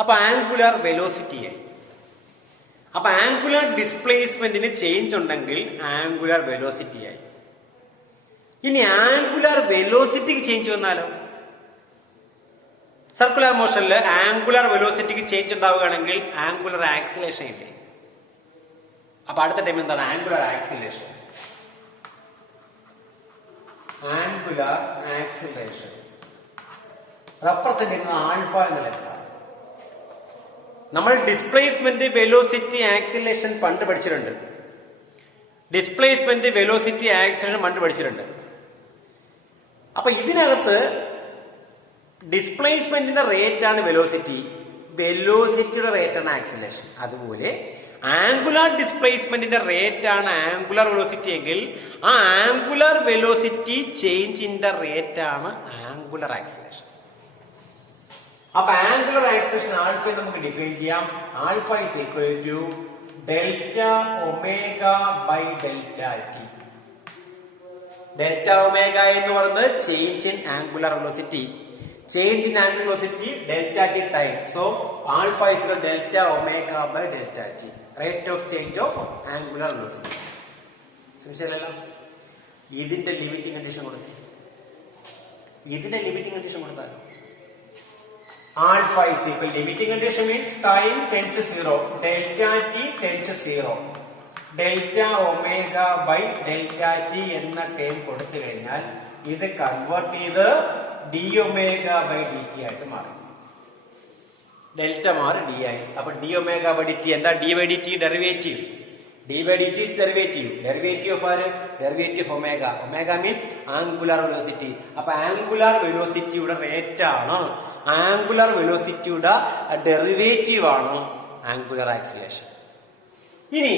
അപ്പൊ ആംഗുലാർ വെലോസിറ്റിയെ. അപ്പൊ angular ഡിസ്പ്ലേസ്മെന്റിന് change ഉണ്ടെങ്കിൽ ആംഗുലാർ വെലോസിറ്റി ആയി. ഇനി ആംഗുലാർ വെലോസിറ്റിക്ക് ചേഞ്ച് വന്നാലോ? സർക്കുലർ മോഷനിൽ ആംഗുലാർ വെലോസിറ്റിക്ക് ചേഞ്ച് ഉണ്ടാവുകയാണെങ്കിൽ ആംഗുലർ ആക്സിലേഷൻ ഇല്ലേ? അപ്പൊ അടുത്ത ടൈം എന്താണ് angular acceleration? Angular acceleration represent ചെയ്യുന്നത് ആൽഫ എന്ന ലെറ്റർ. നമ്മൾ ഡിസ്പ്ലേസ്മെന്റ് വെലോസിറ്റി ആക്സിലേഷൻ പണ്ട് പഠിച്ചിട്ടുണ്ട്. ഡിസ്പ്ലേസ്മെന്റ് വെലോസിറ്റി ആക്സിലേഷൻ പണ്ട് പഠിച്ചിട്ടുണ്ട്. അപ്പൊ ഇതിനകത്ത് ഡിസ്പ്ലേസ്മെന്റിന്റെ റേറ്റ് ആണ് വെലോസിറ്റി, വെലോസിറ്റിയുടെ റേറ്റ് ആണ് ആക്സിലേഷൻ. അതുപോലെ ആംഗുലാർ ഡിസ്പ്ലേസ്മെന്റിന്റെ റേറ്റ് ആണ് ആംഗുലാർ വെലോസിറ്റി എങ്കിൽ ആ ആംഗുലാർ വെലോസിറ്റി ചേഞ്ചിന്റെ റേറ്റ് ആണ് ആംഗുലാർ ആക്സിലേഷൻ. അപ്പൊ ആംഗുലർ ആക്സിലേഷൻ ആൽഫ നമുക്ക് ഡിഫൈൻ ചെയ്യാം. Alpha is equal to delta omega by delta T. Delta omega എന്ന് പറയുന്നത് change in angular velocity. Change in angular velocity delta T time. So alpha is equal delta omega by delta T, rate of change of angular velocity. മനസ്സിലല്ലോ? ഇതിന്റെ limiting condition കൊടുത്തു. ഇതിന്റെ limiting condition കൊടുത്താൽ alpha is equal, limiting condition means time tends to 0, delta t tends to 0, delta omega by delta t എന്ന term കൊടുത്തു കഴിഞ്ഞാൽ ഇത് convert ചെയ്ത് d omega by dt ആയിട്ട് മാറും. ഡെൽറ്റ മാറി d ആയി. അപ്പൊ d omega by dt എന്താ? d by dt derivative. d by dt is derivative. Derivative of ആര്? Derivative of omega. Omega means angular velocity. അപ്പൊ ആംഗുലാർ വെലോസിറ്റിയുടെ റേറ്റ് ആണ്, ആംഗുലാർ വെലോസിറ്റിയുടെ ഡെറിവേറ്റീവ് ആണ് ആംഗുലാർ ആക്സിലേഷൻ. ഇനി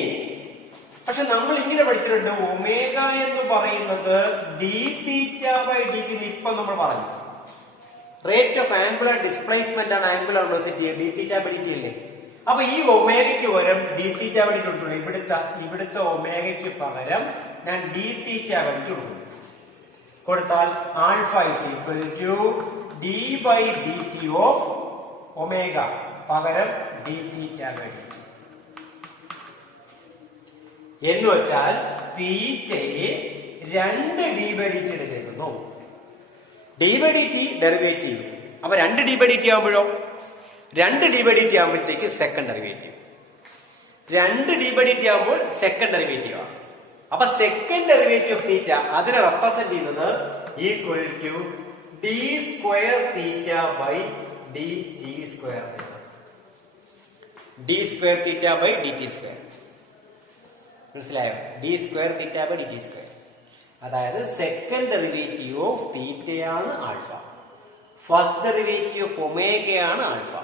പക്ഷെ നമ്മൾ ഇങ്ങനെ പഠിച്ചിട്ടുണ്ട്, ഒമേഗ എന്ന് പറയുന്നത് ഡി തീറ്റ ബൈ ഡിക്ക്. ഇപ്പൊ നമ്മൾ പറഞ്ഞു റേറ്റ് ഓഫ് ആംഗുലാർ ഡിസ്പ്ലേസ്മെന്റ് ആണ് angular velocity, D theta by DT അല്ലേ? അപ്പൊ ഈ ഒമേഗയ്ക്ക് പകരം ഡി തീറ്റ ബൈ ഡിറ്റി കൊടുത്തു. ഇവിടുത്തെ ഒമേഗയ്ക്ക് പകരം ഞാൻ ഡി തീറ്റ ബൈ ഡിറ്റി കൊടുക്കും. കൊടുത്താൽ alpha is equal to D by D T of omega പകരം ഡി തീറ്റ ബൈ ഡിറ്റി എന്ന് വെച്ചാൽ തീറ്റയെ 2 ഡി ബൈ ഡിറ്റി എടുക്കുന്നു. D by DT derivative. അപ്പൊ 2 ഡി ബൈ ഡിറ്റി ആകുമ്പോഴോ 2 ഡി ബൈ ഡിറ്റി ആകുമ്പോഴത്തേക്ക് second derivative. 2 D by DT ആകുമ്പോൾ second derivative ആണ്. അപ്പൊ സെക്കൻഡ് ഡെറിവേറ്റീവ് ഓഫ് തീറ്റ അതിനെ റെപ്രസെന്റ് ചെയ്യുന്നത് equal to D square theta by D T square. D square theta by D T square. മനസ്സിലായോ? D square theta by D T square. അതായത് second derivative of തീറ്റയാണ് alpha, first derivative of ഒമേഗയാണ് alpha.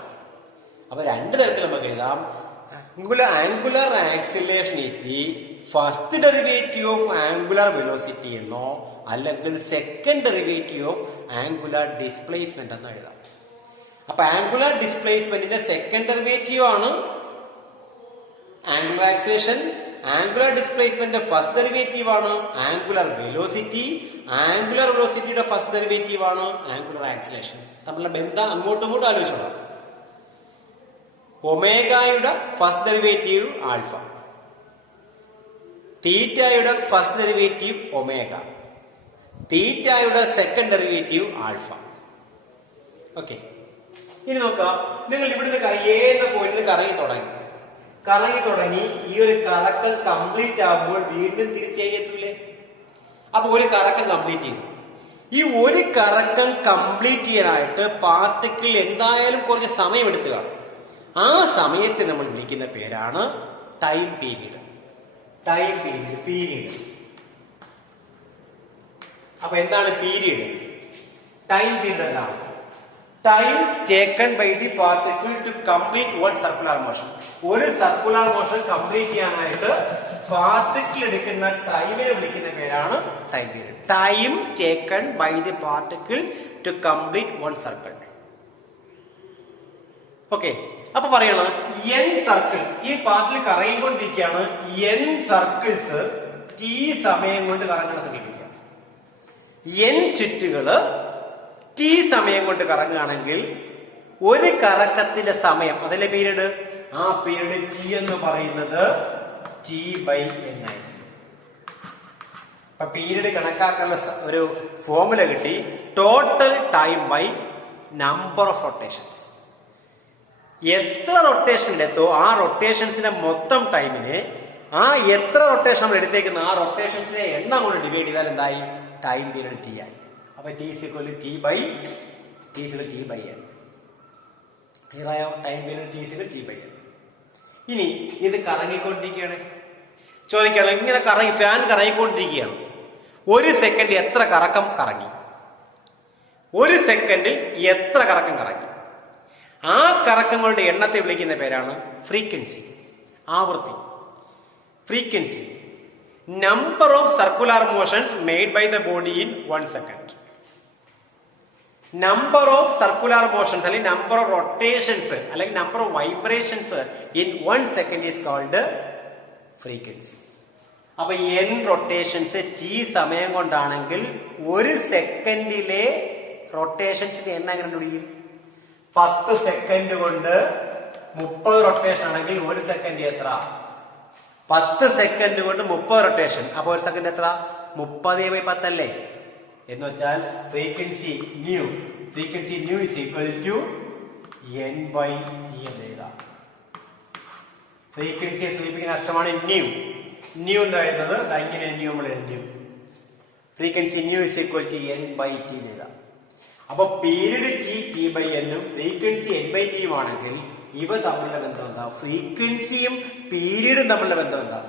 അപ്പൊ 2 തരത്തിൽ നമുക്ക് എഴുതാം. Angular acceleration is the first derivative of angular velocity എന്നോ അല്ലെങ്കിൽ second derivative of angular displacement എന്നോ എഴുതാം. അപ്പൊ ആംഗുലർ ഡിസ്പ്ലേസ്മെന്റിന്റെ സെക്കൻഡ് ഡെറിവേറ്റീവ് ആണ് angular acceleration. Angular displacement first derivative ആണ് ആംഗുലർ വെലോസിറ്റി. ആംഗുലർ വെലോസിറ്റിയുടെ ഫസ്റ്റ് ഡെറിവേറ്റീവ് ആണ് ആംഗുലർ ആക്സിലേഷൻ. തമ്മിലുള്ള ബന്ധം അങ്ങോട്ടും ഇങ്ങോട്ടും ആലോചിച്ചോളാം. ഒമേഗയുടെ ഫസ്റ്റ് ഡെറിവേറ്റീവ് ആൽഫ, തീറ്റയുടെ ഫസ്റ്റ് ഡെറിവേറ്റീവ് ഒമേഗ, തീറ്റയുടെ സെക്കൻഡ് ഡെറിവേറ്റീവ് ആൽഫ. ഓക്കെ, ഇനി നോക്കാം. നിങ്ങൾ ഇവിടുന്ന് ഏത് പോയിന്റ് കറങ്ങി തുടങ്ങി ഈ ഒരു കറക്കം കംപ്ലീറ്റ് ആകുമ്പോൾ വീണ്ടും തിരിച്ചെത്തില്ലേ? അപ്പൊ ഒരു കറക്കം കംപ്ലീറ്റ് ചെയ്തു. ഈ ഒരു കറക്കം കംപ്ലീറ്റ് ചെയ്യാനായിട്ട് പാർട്ടിക്കിൾ എന്തായാലും കുറച്ച് സമയം എടുത്തുക. ആ സമയത്ത് നമ്മൾ വിളിക്കുന്ന പേരാണ് ടൈം പീരീഡ്. Time period. അപ്പൊ എന്താണ് പീരീഡ്? ടൈം പീരീഡ് എന്താണ്? Time taken by the particle to complete one circular motion. ഒരു സർക്കുലർ മോഷൻ കംപ്ലീറ്റ് ചെയ്യാനായിട്ട് പാർട്ടിക്കിൾ എടുക്കുന്ന ടൈമിനെ വിളിക്കുന്ന പേരാണ് time period. Time taken by the particle to complete one circle. Okay, അപ്പൊ പറയണം n സർക്കിൾ ഈ പാർട്ടിൽ കറങ്ങിക്കൊണ്ടിരിക്കുകയാണ്. n സർക്കിൾസ് t സമയം കൊണ്ട് കറങ്ങാൻ ശ്രമിക്കുക. n ചുറ്റുകള് t സമയം കൊണ്ട് കറങ്ങുകയാണെങ്കിൽ ഒരു കറക്കത്തിന്റെ സമയം അതല്ലേ പീരീഡ്, ആ പീരീഡ് ടി എന്ന് പറയുന്നത് ടി ബൈ എൻ ആയിരിക്കും. അപ്പൊ പീരീഡ് കണക്കാക്കാനുള്ള ഒരു ഫോർമുല കിട്ടി, total time by number of rotations. എത്ര റൊട്ടേഷനിലെത്തോ ആ റൊട്ടേഷൻസിന്റെ മൊത്തം ടൈമിന് ആ എത്ര റൊട്ടേഷൻ നമ്മൾ എടുത്തേക്കുന്ന ആ റൊട്ടേഷൻസിനെ എണ്ണം കൊണ്ട് ഡിവൈഡ് ചെയ്താൽ എന്തായി, ടൈം പീരീഡ് ടി ആയി. അപ്പൊ T equal T by N. Clear ആയോ? Time period T equal T by N. ഇനി ഇത് കറങ്ങിക്കൊണ്ടിരിക്കുകയാണ്. ചോദിക്കുകയാണ്, ഇങ്ങനെ കറങ്ങി ഫാൻ കറങ്ങിക്കൊണ്ടിരിക്കുകയാണ്, ഒരു സെക്കൻഡ് എത്ര കറക്കം കറങ്ങി, ഒരു സെക്കൻഡിൽ എത്ര കറക്കം കറങ്ങി? ആ കറക്കങ്ങളുടെ എണ്ണത്തെ വിളിക്കുന്ന പേരാണ് ഫ്രീക്വൻസി, ആവൃത്തി. Frequency, number of circular motions made by the body in 1 second. Number of circular motions അല്ലെങ്കിൽ നമ്പർ ഓഫ് റൊട്ടേഷൻസ് അല്ലെങ്കിൽ number of vibrations in 1 second is called frequency. അപ്പൊ n റൊട്ടേഷൻസ് ടി സമയം കൊണ്ടാണെങ്കിൽ ഒരു സെക്കൻഡിലെ റൊട്ടേഷൻസിന്റെ എണ്ണം എങ്ങനെ കണ്ടുപിടിക്കും? 10 സെക്കൻഡ് കൊണ്ട് 30 റൊട്ടേഷൻ ആണെങ്കിൽ ഒരു സെക്കൻഡ് എത്ര? 10 സെക്കൻഡ് കൊണ്ട് 30 റൊട്ടേഷൻ. അപ്പൊ ഒരു സെക്കൻഡ് എത്ര? 30/10 അല്ലേ? എന്ന് വെച്ചാൽ frequency nu is equal to n by T എന്ന് എഴുതാം. ഫ്രീക്വൻസിയെ സൂചിപ്പിക്കുന്ന അക്ഷരമാണ് ന്യൂ എന്ന് എഴുതുന്നത്. ഇങ്ങനെ ന്യൂ നമ്മൾ എഴുതും. Frequency nu is equal to n by T എന്ന് എഴുതാം. അപ്പൊ പീരീഡ് ടി ബൈ എന്നും ഫ്രീക്വൻസി n ബൈ ടിയും ആണെങ്കിൽ ഇവ തമ്മിലുള്ള ബന്ധം എന്താ? ഫ്രീക്വൻസിയും പീരീഡും തമ്മിലുള്ള ബന്ധം എന്താ?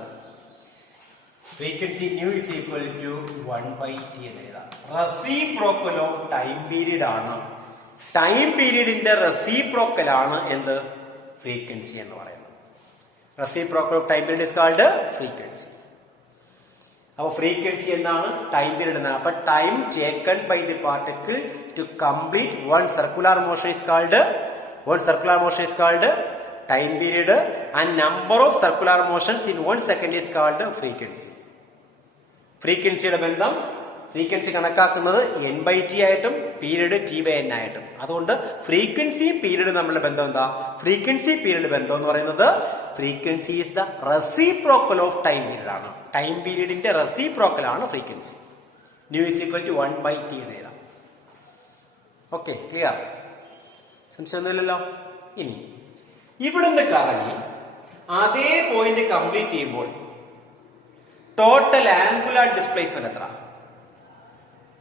Frequency nu is equal to 1 by T എന്ന് എഴുതാം. റെസിപ്രോക്കൽ ഓഫ് ടൈം പീരീഡ് ആണ്. ടൈം പീരീഡിന്റെ റെസിപ്രോക്കൽ ആണ് എന്ത്? ഫ്രീക്വൻസി എന്ന് പറയുന്നത്. Reciprocal of time period is called frequency. അപ്പൊ ഫ്രീക്വൻസി എന്താണ്? ടൈം പീരീഡ് എന്നാണ്. അപ്പൊ time taken by the particle to complete one circular motion is called time period and number of circular motions in 1 second is called frequency. ഫ്രീക്വൻസിയുടെ ബന്ധം, frequency കണക്കാക്കുന്നത് n by T ആയിട്ടും period t by N ആയിട്ടും. അതുകൊണ്ട് frequency period തമ്മിലുള്ള ബന്ധം എന്താ? Frequency period ബന്ധം എന്ന് പറയുന്നത് frequency is the reciprocal of time period ആണ്. ടൈം പീരീഡിന്റെ റെസിപ്രോക്കൽ ആണ് frequency. Nu is equal to 1 by T എന്ന് എഴുതാം. Okay, clear? സംശയമൊന്നുമില്ലല്ലോ. ഇനി ഇവിടുന്ന് കറങ്ങി അതേ പോയിന്റ് കംപ്ലീറ്റ് ചെയ്യുമ്പോൾ ടോട്ടൽ ആംഗുലാർ ഡിസ്പ്ലേസ്മെന്റ് എത്ര?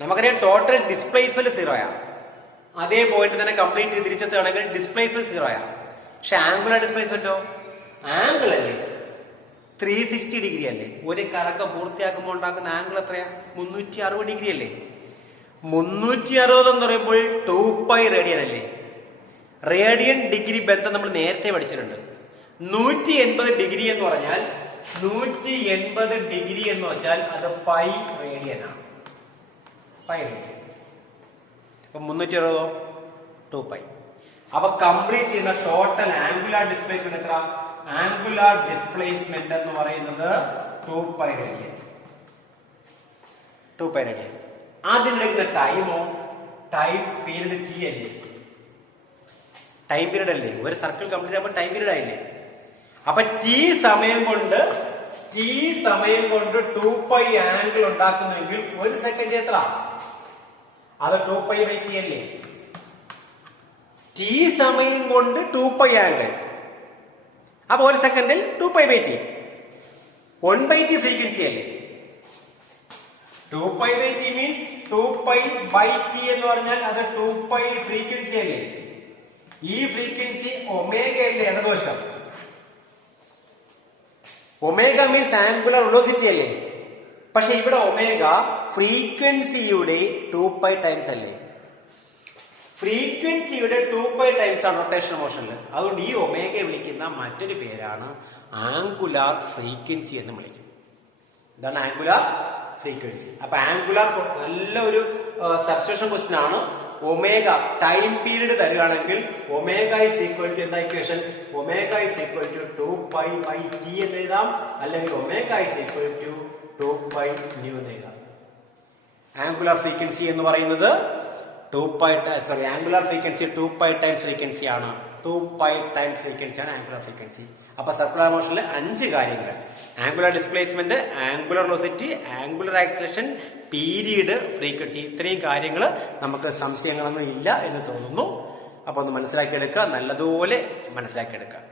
നമുക്കറിയാം ടോട്ടൽ ഡിസ്പ്ലേസ്മെന്റ് 0 ആണ്. അതേ പോയിന്റ് തന്നെ കംപ്ലീറ്റ് ചെയ്ത് തിരിച്ചെത്തുകയാണെങ്കിൽ ഡിസ്പ്ലേസ്മെന്റ് 0 ആണ്. പക്ഷെ ആംഗുലാർ ഡിസ്പ്ലേസ്മെന്റോ? ആംഗിൾ അല്ലേ 360 ഡിഗ്രി അല്ലേ? ഒരു കറക്കം പൂർത്തിയാക്കുമ്പോൾ ഉണ്ടാക്കുന്ന ആംഗിൾ എത്രയാ? 360 ഡിഗ്രി അല്ലേ? 360 എന്ന് പറയുമ്പോൾ 2π റേഡിയൻ അല്ലേ? റേഡിയൻ ഡിഗ്രി ബന്ധം നമ്മൾ നേരത്തെ പഠിച്ചിട്ടുണ്ട്. 180 ഡിഗ്രി എന്ന് പറഞ്ഞാൽ 180 ഡിഗ്രി എന്ന് വെച്ചാൽ അത് പൈ റേഡിയൻ ആണ്. Pi radian. അപ്പൊ 360 2π. അപ്പൊ കംപ്ലീറ്റ് ചെയ്യുന്ന ടോട്ടൽ ആംഗുലാർ ഡിസ്പ്ലേസ്മെന്റ് എത്ര? ആംഗുലാർ ഡിസ്പ്ലേസ്മെന്റ് എന്ന് പറയുന്നത് 2π റേഡിയൻ. 2π റേഡിയൻ. അതിനെടുക്കുന്ന ടൈമോ? ടൈം പീരീഡ് ടി അല്ലേ? ടൈം പീരീഡ് അല്ലേ? ഒരു സർക്കിൾ കംപ്ലീറ്റ് ആകുമ്പോൾ ടൈം പീരീഡ് ആയില്ലേ? അപ്പൊ ടി സമയം കൊണ്ട് 2π ആംഗിൾ ഉണ്ടാക്കുന്നെങ്കിൽ ഒരു സെക്കൻഡ് എത്ര? അത് 2π ബൈ ടി അല്ലേ? ടി സമയം കൊണ്ട് 2π ആംഗിൾ. അപ്പൊ ഒരു സെക്കൻഡിൽ 2π by T. 1 by T frequency അല്ലേ? 2π by T means 2π by T എന്ന് പറഞ്ഞാൽ അത് 2π ഫ്രീക്വൻസി അല്ലേ? ഈ ഫ്രീക്വൻസി ഒമേഗ അല്ലേ ഇടതുവശം? ഒമേഗ മീൻസ് ആംഗുലർ വെലോസിറ്റി അല്ലേ? പക്ഷെ ഇവിടെ ഒമേഗ ഫ്രീക്വൻസിയുടെ 2π ടൈംസ് അല്ലേ? ഫ്രീക്വൻസിയുടെ 2π ടൈംസ് ആണ് റൊട്ടേഷൻ മോഷനിൽ. അതുകൊണ്ട് ഈ ഒമേഗയെ വിളിക്കുന്ന മറ്റൊരു പേരാണ് ആംഗുലാർ ഫ്രീക്വൻസി എന്ന് വിളിക്കും. ഇതാണ് ആംഗുലാർ ഫ്രീക്വൻസി. അപ്പൊ ആംഗുലാർ നല്ലൊരു സബ്സ്റ്റിറ്റ്യൂഷൻ ക്വസ്റ്റ്യൻ ആണ്. ഒമേഗ ടൈം പീരീഡ് തരുകയാണെങ്കിൽ ഒമേഗ ഇസ് ഈക്വൽ ടു എന്താ equation? Omega is equal to 2π by T എന്ന് എഴുതാം. അല്ലെങ്കിൽ omega is equal to 2π nu എന്ന് എഴുതാം. ആംഗുലാർ ഫ്രീക്വൻസി എന്ന് പറയുന്നത് ആംഗുലർ ഫ്രീക്വൻസി 2π ടൈംസ് ഫ്രീക്വൻസി ആണ്. 2π ടൈംസ് ഫ്രീക്വൻസി ആണ് ആംഗുലർ ഫ്രീക്വൻസി. അപ്പൊ സർക്കുലർ മോഷനിൽ 5 കാര്യങ്ങൾ: angular displacement, angular velocity, angular acceleration, period, frequency. ഇത്രയും കാര്യങ്ങൾ നമുക്ക് സംശയങ്ങളൊന്നും ഇല്ല എന്ന് തോന്നുന്നു. അപ്പൊ ഒന്ന് മനസ്സിലാക്കിയെടുക്കുക, നല്ലതുപോലെ മനസ്സിലാക്കിയെടുക്കുക.